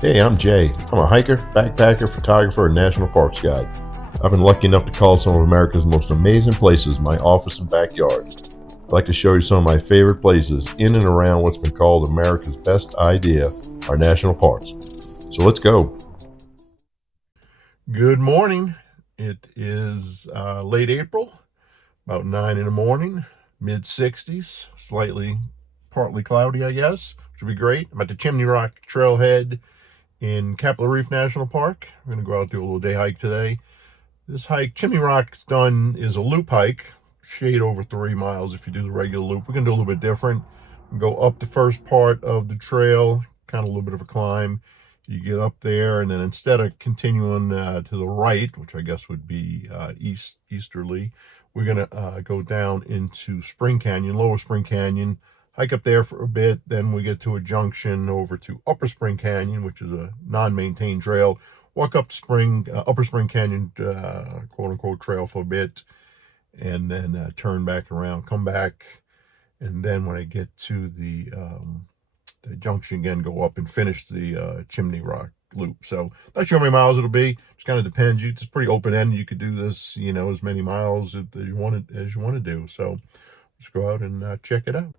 Hey, I'm Jay. I'm a hiker, backpacker, photographer, and national parks guide. I've been lucky enough to call some of America's most amazing places my office and backyard. I'd like to show you some of my favorite places in and around what's been called America's best idea, our national parks. So let's go. Good morning. It is late April, about 9 in the morning, mid 60s, partly cloudy, I guess, which would be great. I'm at the Chimney Rock Trailhead in Reef National Park. I'm going to go out do a little day hike today. This hike, Chimney Rock's done, is a loop hike, shade over 3 miles if you do the regular loop. We're going to do a little bit different. Go up the first part of the trail, kind of a little bit of a climb. You get up there, and then instead of continuing to the right, which I guess would be easterly, we're going to go down into Spring Canyon, Lower Spring Canyon, hike up there for a bit. Then we get to a junction over to Upper Spring Canyon, which is a non-maintained trail. Walk up Upper Spring Canyon, quote unquote, trail for a bit, and then turn back around, come back, and then when I get to the junction again, go up and finish the Chimney Rock loop. So not sure how many miles it'll be. Just kind of depends. It's pretty open ended. You could do this, as many miles as you want to do. So let's go out and check it out.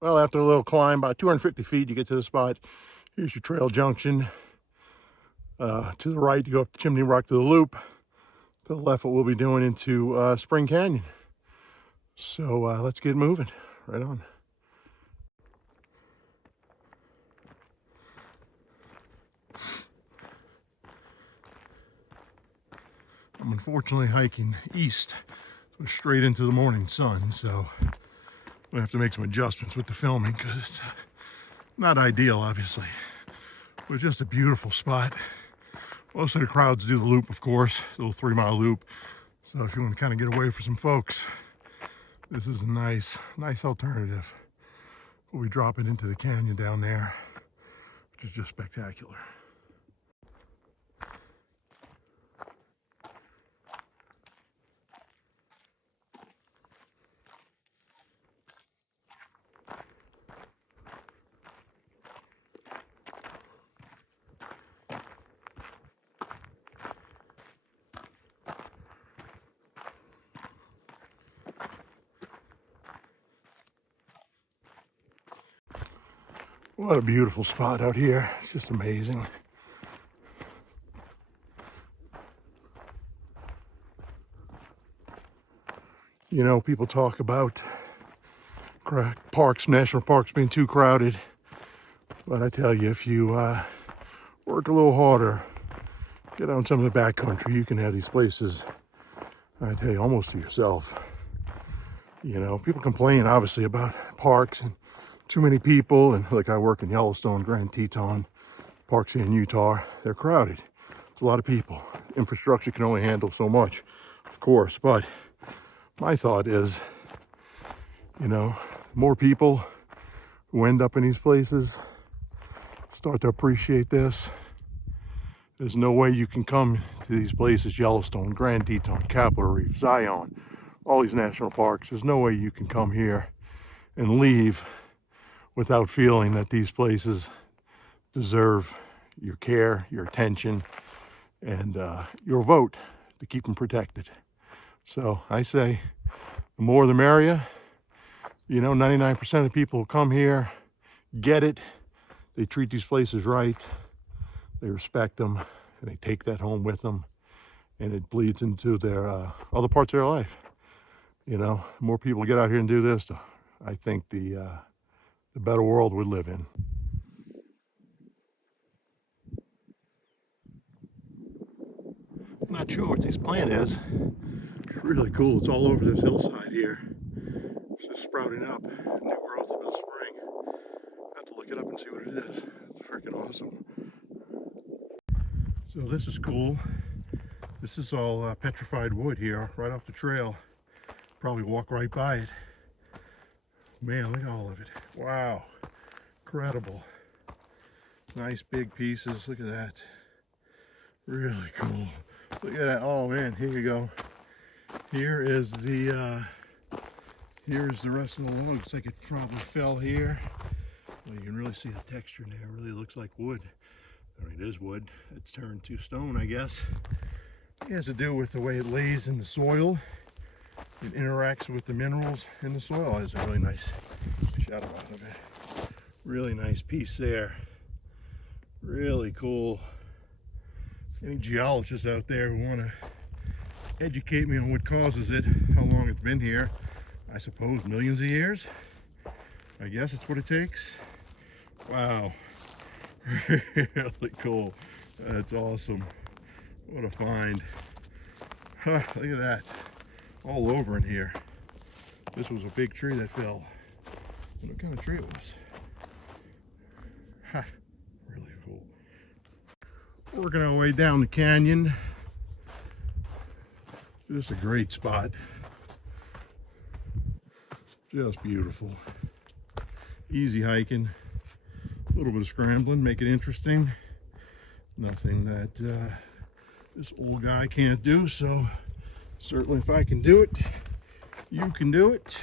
Well, after a little climb, about 250 feet, you get to the spot. Here's your trail junction. To the right, you go up the Chimney Rock to the loop. To the left, what we'll be doing into Spring Canyon. So let's get moving. Right on. I'm unfortunately hiking east, so straight into the morning sun, so I'm gonna have to make some adjustments with the filming because it's not ideal, obviously, but just a beautiful spot. Most of the crowds do the loop, of course, the little 3-mile loop. So if you want to kind of get away from some folks, this is a nice alternative. We'll be dropping into the canyon down there, which is just spectacular. What a beautiful spot out here. It's just amazing. People talk about national parks being too crowded. But I tell you, if you work a little harder, get out in some of the back country, you can have these places, I tell you, almost to yourself. People complain, obviously, about parks and too many people. And like I work in Yellowstone, Grand Teton, parks in Utah, they're crowded. It's a lot of people. Infrastructure can only handle so much, of course. But my thought is, more people who end up in these places start to appreciate this. There's no way you can come to these places, Yellowstone, Grand Teton, Reef, Zion, all these national parks. There's no way you can come here and leave without feeling that these places deserve your care, your attention, and your vote to keep them protected. So I say, the more the merrier. 99% of the people who come here get it. They treat these places right. They respect them, and they take that home with them, and it bleeds into their other parts of their life. More people get out here and do this, I think the better world we live in. I'm not sure what this plant is. It's really cool. It's all over this hillside here. It's just sprouting up. New growth for the spring. I have to look it up and see what it is. It's freaking awesome. So this is cool. This is all petrified wood here, right off the trail. Probably walk right by it. Man, look at all of it. Wow. Incredible. Nice big pieces. Look at that. Really cool. Look at that. Oh man, here you go. Here is the here's the rest of the log. Looks like it probably fell here. Well, you can really see the texture in there. It really looks like wood. I mean, it is wood. It's turned to stone, I guess. It has to do with the way it lays in the soil. It interacts with the minerals in the soil. There's a really nice shadow out of it. Really nice piece there. Really cool. Any geologists out there who want to educate me on what causes it, how long it's been here, I suppose millions of years. I guess it's what it takes. Wow. Really cool. That's awesome. What a find. Huh, look at that. All over in here. This was a big tree that fell. What kind of tree it was? Ha, really cool. Working our way down the canyon. Just a great spot. Just beautiful. Easy hiking. A little bit of scrambling, make it interesting. Nothing that this old guy can't do, so certainly if I can do it, you can do it.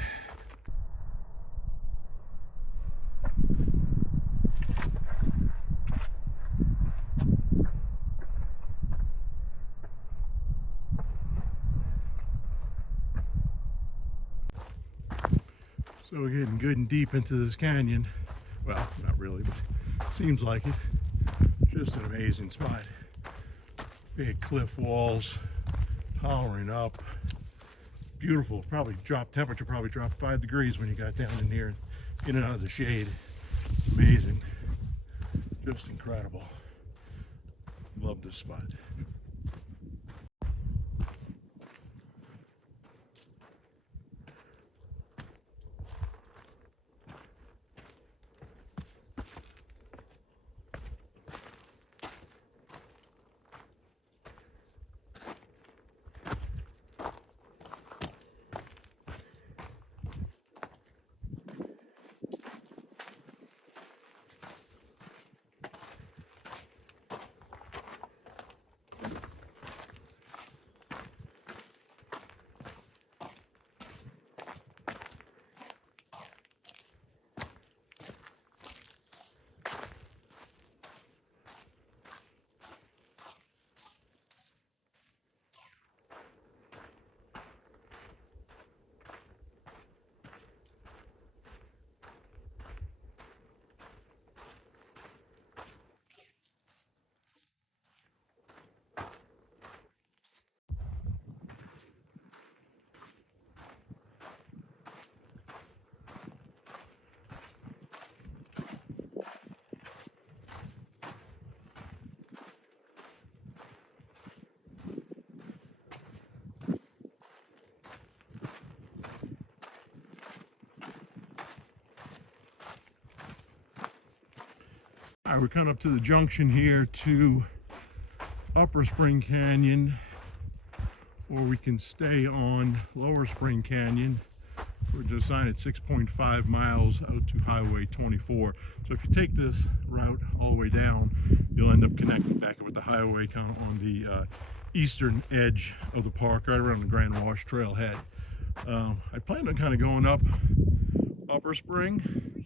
So we're getting good and deep into this canyon. Well, not really, but it seems like it. Just an amazing spot. Big cliff walls, towering up. Beautiful. Probably temperature probably dropped 5 degrees when you got down in here, in and out of the shade. Amazing. Just incredible. Love this spot. All right, we're coming up to the junction here to Upper Spring Canyon, or we can stay on Lower Spring Canyon. We're designed at 6.5 miles out to Highway 24. So if you take this route all the way down, you'll end up connecting back with the highway kind of on the eastern edge of the park, right around the Grand Wash Trailhead. I planned on kind of going up Upper Spring,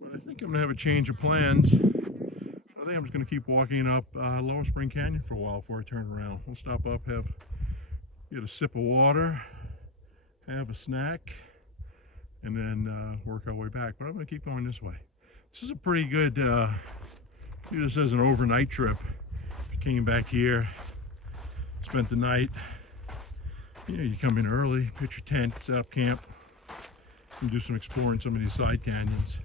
but I think I'm gonna have a change of plans. I think I'm just gonna keep walking up Lower Spring Canyon for a while before I turn around. We'll stop up, get a sip of water, have a snack, and then work our way back. But I'm gonna keep going this way. This is a pretty good, do this as an overnight trip. If you came back here, spent the night, you come in early, pitch your tent, set up camp, and do some exploring some of these side canyons.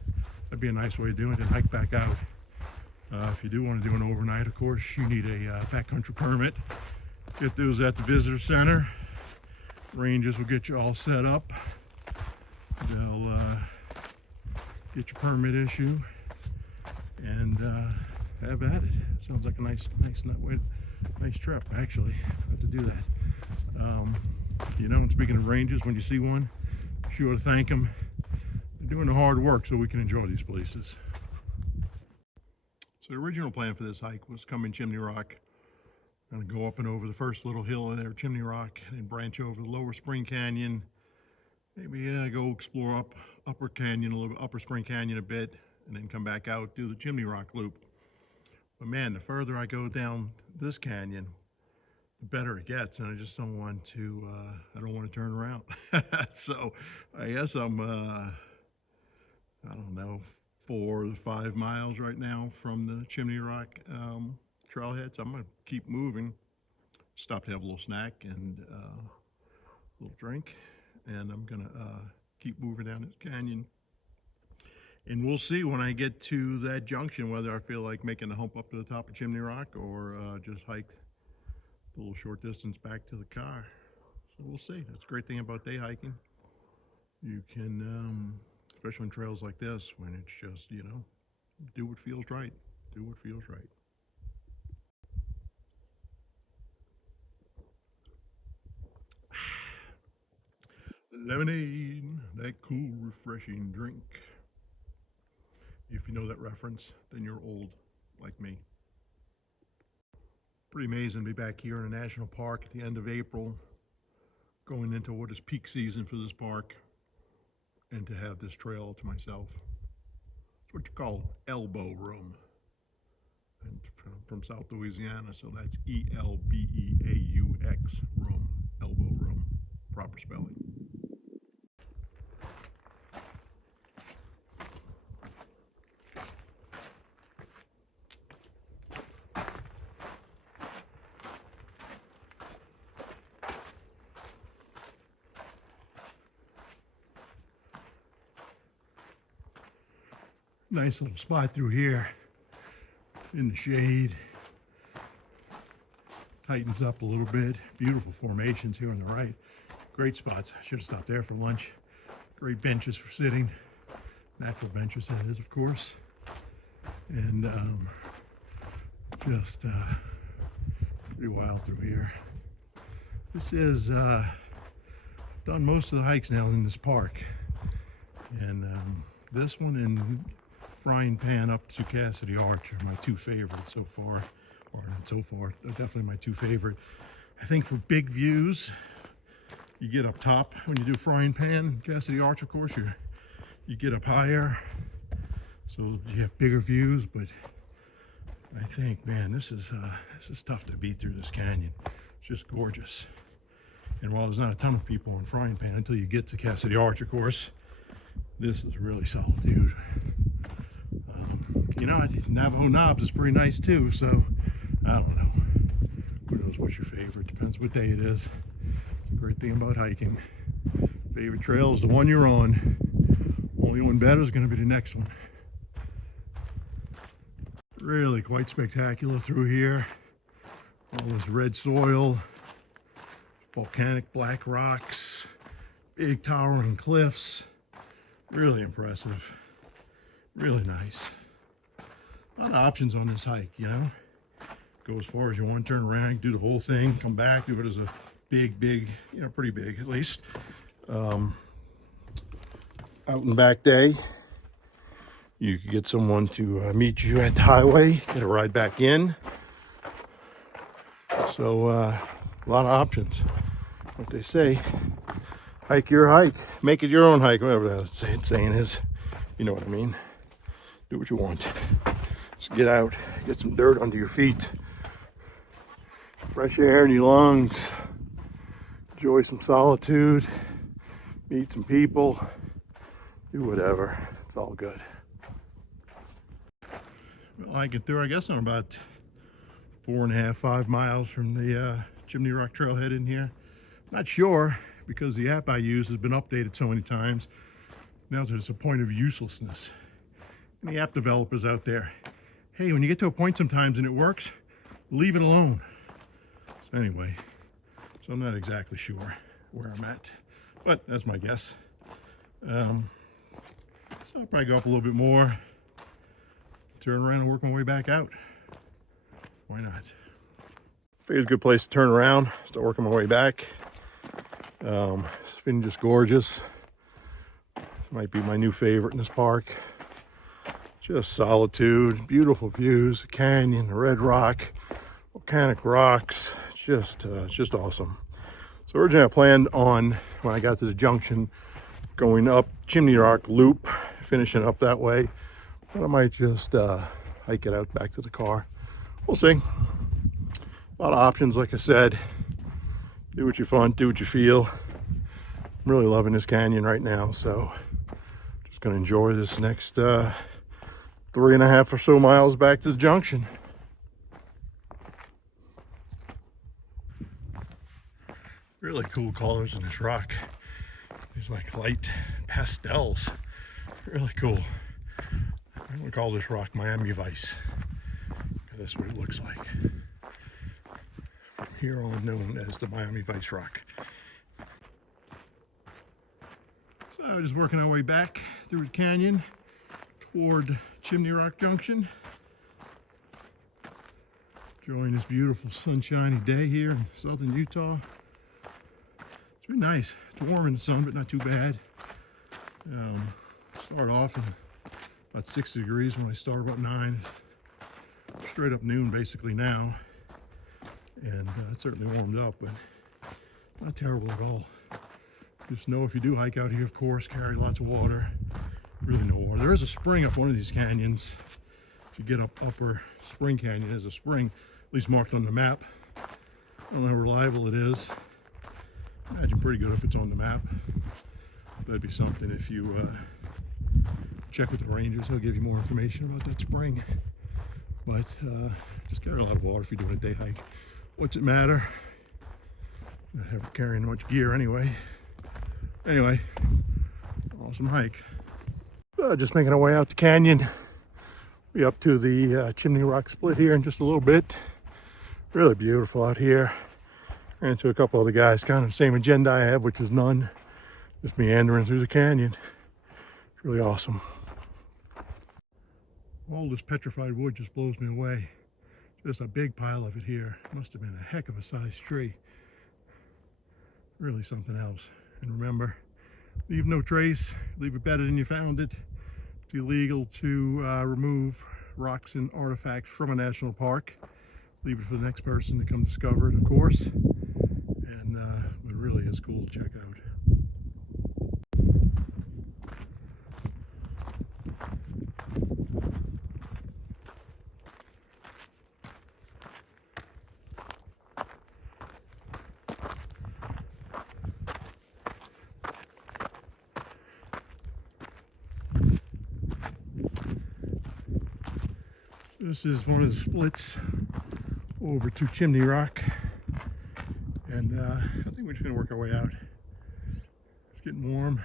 That'd be a nice way of doing it, and hike back out. If you do want to do an overnight, of course, you need a backcountry permit. Get those at the visitor center. Rangers will get you all set up. They'll get your permit issue and have at it. Sounds like a nice trip, actually. Have to do that. And speaking of rangers, when you see one, be sure to thank them. They're doing the hard work so we can enjoy these places. So the original plan for this hike was come in Chimney Rock, I'm gonna go up and over the first little hill there, Chimney Rock, and branch over the lower Spring Canyon. Maybe go explore Upper Canyon, a little bit, Upper Spring Canyon a bit, and then come back out, do the Chimney Rock loop. But man, the further I go down this canyon, the better it gets, and I just don't want to. I don't want to turn around. So I guess I'm. I don't know, 4 to 5 miles right now from the Chimney Rock trailhead. So I'm gonna keep moving. Stop to have a little snack and a little drink, and I'm gonna keep moving down this canyon. And we'll see when I get to that junction whether I feel like making the hump up to the top of Chimney Rock or just hike a little short distance back to the car. So we'll see. That's a great thing about day hiking. You can, especially on trails like this, when it's just, you know, do what feels right. Do what feels right. Lemonade, that cool, refreshing drink. If you know that reference, then you're old, like me. Pretty amazing to be back here in a national park at the end of April, going into what is peak season for this park, and to have this trail to myself. It's what you call elbow room. And from South Louisiana, so that's ELBEAUX room, elbow room, proper spelling. Nice little spot through here in the shade. Tightens up a little bit. Beautiful formations here on the right. Great spots. I should have stopped there for lunch. Great benches for sitting. Natural benches, that is, of course. And just pretty wild through here. This is, done most of the hikes now in this park. And this one and Frying Pan up to Cassidy Arch are my two favorites so far. Or not so far, they're definitely my two favorite. I think for big views, you get up top when you do Frying Pan. Cassidy Arch, of course, you get up higher, so you have bigger views. But I think, man, this is tough to beat through this canyon. It's just gorgeous. And while there's not a ton of people in Frying Pan until you get to Cassidy Arch, of course, this is really solitude. You know, I think Navajo Knobs is pretty nice too, so I don't know. Who knows what's your favorite? Depends what day it is. It's a great thing about hiking. Favorite trail is the one you're on. Only one better is going to be the next one. Really quite spectacular through here. All this red soil, volcanic black rocks, big towering cliffs. Really impressive. Really nice. A lot of options on this hike, you know. Go as far as you want, turn around, do the whole thing, come back, do it as a big, you know, pretty big at least. Out and back day. You could get someone to meet you at the highway, get a ride back in. So a lot of options. What they say, hike your hike, make it your own hike, whatever that saying is. You know what I mean. Do what you want. Just get out, get some dirt under your feet, fresh air in your lungs, enjoy some solitude, meet some people, do whatever. It's all good. Well, hiking through, I guess I'm about 4.5, 5 miles from the Chimney Rock Trailhead in here. Not sure, because the app I use has been updated so many times. Now there's a point of uselessness. And the app developers out there, hey, when you get to a point sometimes and it works, leave it alone. So anyway, so I'm not exactly sure where I'm at, but that's my guess. So I'll probably go up a little bit more, turn around and work my way back out. Why not? Figured a good place to turn around, start working my way back. It's been just gorgeous. Might be my new favorite in this park. Just solitude, beautiful views, a canyon, a red rock, volcanic rocks. It's just awesome. So originally I planned on, when I got to the junction, going up Chimney Rock Loop, finishing up that way. But I might just hike it out back to the car. We'll see. A lot of options, like I said. Do what you want, do what you feel. I'm really loving this canyon right now, so just gonna enjoy this next 3.5 or so miles back to the junction. Really cool colors in this rock. These like light pastels. Really cool. I'm gonna call this rock Miami Vice. That's what it looks like. From here on, known as the Miami Vice Rock. So just working our way back through the canyon toward Chimney Rock Junction. Enjoying this beautiful sunshiny day here in southern Utah. It's been nice. It's warm in the sun, but not too bad. Start off in about 60 degrees when I start, about 9. Straight up noon basically now. And it certainly warmed up, but not terrible at all. Just know if you do hike out here, of course, carry lots of water. Really no water. There is a spring up one of these canyons. If you get up Upper Spring Canyon, there's a spring, at least marked on the map. I don't know how reliable it is. Imagine pretty good if it's on the map. That'd be something if you check with the rangers. They'll give you more information about that spring. But just carry a lot of water if you're doing a day hike. What's it matter? Not have carrying much gear anyway. Anyway, awesome hike. Just making our way out the canyon. Be up to the Chimney Rock split here in just a little bit. Really beautiful out here. Ran into a couple other guys, kind of the same agenda I have, which is none. Just meandering through the canyon. It's really awesome. All this petrified wood just blows me away. Just a big pile of it here. Must have been a heck of a sized tree. Really something else. And remember, leave no trace, leave it better than you found it. It's illegal to remove rocks and artifacts from a national park. Leave it for the next person to come discover it, of course. And it really is cool to check out. This is one of the splits over to Chimney Rock, and I think we're just going to work our way out. It's getting warm.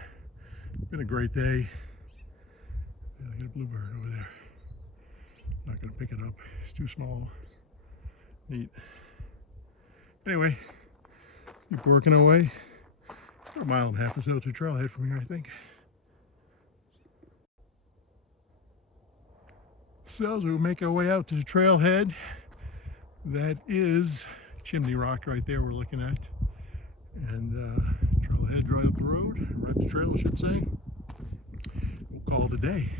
It's been a great day. Yeah, I got a bluebird over there. Not going to pick it up. It's too small. Neat. Anyway, keep working our way. About 1.5 miles or so to Trailhead from here, I think. So as we make our way out to the trailhead, that is Chimney Rock right there we're looking at. And trailhead right up the road, right up the trail I should say. We'll call it a day.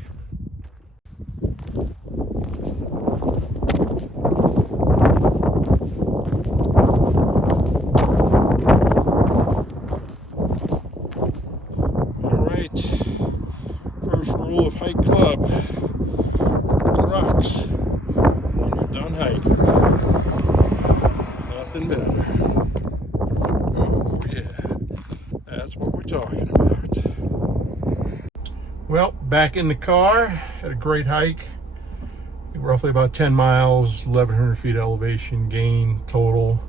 All right, first rule of Hike Club. Rocks when you're done hiking. Nothing better. Oh yeah, that's what we're talking about. Well, back in the car. Had a great hike. Roughly about 10 miles, 1,100 feet elevation gain total.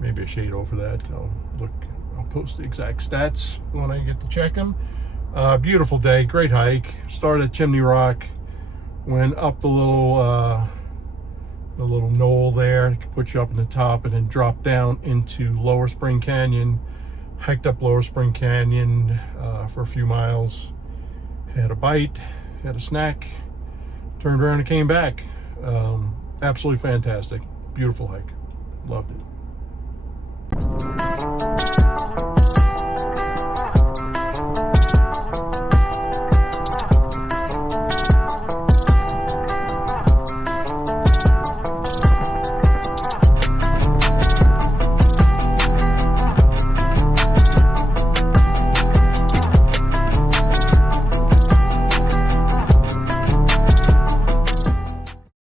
Maybe a shade over that. I'll post the exact stats when I get to check them. Beautiful day, great hike. Started at Chimney Rock. Went up the little knoll there, put you up in the top, and then dropped down into Lower Spring Canyon. Hiked up Lower Spring Canyon for a few miles. Had a bite, had a snack, turned around and came back. Absolutely fantastic. Beautiful hike. Loved it.